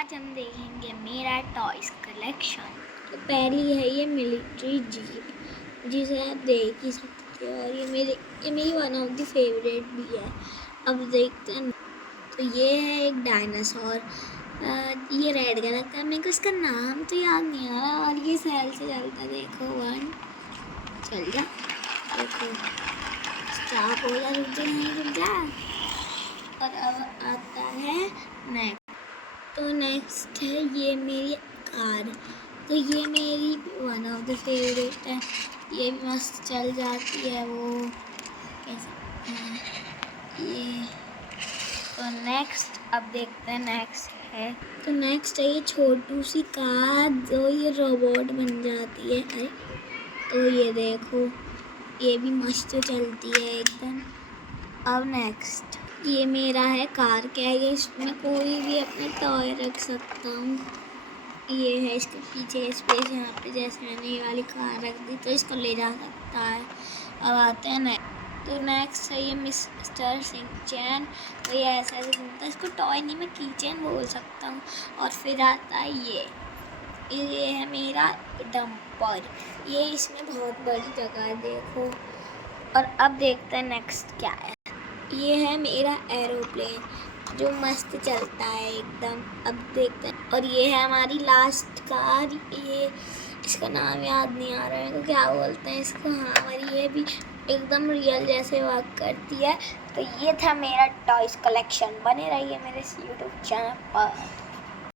आज हम देखेंगे मेरा टॉयज कलेक्शन। तो पहली है ये मिलिट्री जीप, जिसे आप देख ही सकते हो, और ये मेरी वन ऑफ द फेवरेट भी है। अब देखते हैं। तो ये है एक डायनासोर, ये रेड कलर का, मेरे को इसका नाम तो याद नहीं आ रहा, और ये सैल से चलता, देखो वन चल जा, देखो स्टॉप हो जा, रुक जा। और अब आता है नेक्स्ट। तो नेक्स्ट है ये मेरी कार। तो ये मेरी वन ऑफ द फेवरेट है, ये भी मस्त चल जाती है, वो कैसे ये। तो नेक्स्ट अब देखते हैं नेक्स्ट है। तो नेक्स्ट है ये छोटू सी कार जो ये रोबोट बन जाती है। अरे तो ये देखो, ये भी मस्त चलती है एकदम। अब नेक्स्ट ये मेरा है कार कैरियर, इसमें कोई भी अपने टॉय रख सकता हूँ। ये है इसके पीछे स्पेस, यहाँ पे जैसे मैंने ये वाली कार रख दी तो इसको ले जा सकता है। अब आते हैं नेक्स्ट। तो नेक्स्ट है ये मिस्टर शिनचैन। तो ये ऐसा घूमता है, इसको टॉय नहीं, मैं कीचेन बोल सकता हूँ। और फिर आता है ये है मेरा डंपर, ये इसमें बहुत बड़ी जगह है, देखो। और अब देखते हैं नेक्स्ट क्या है। ये है मेरा एरोप्लेन जो मस्त चलता है एकदम। अब देखते हैं। और ये है हमारी लास्ट कार, ये इसका नाम याद नहीं आ रहा है तो क्या बोलते हैं इसको, हाँ, और ये भी एकदम रियल जैसे वर्क करती है। तो ये था मेरा टॉयज कलेक्शन। बने रहिए मेरे YouTube चैनल पर।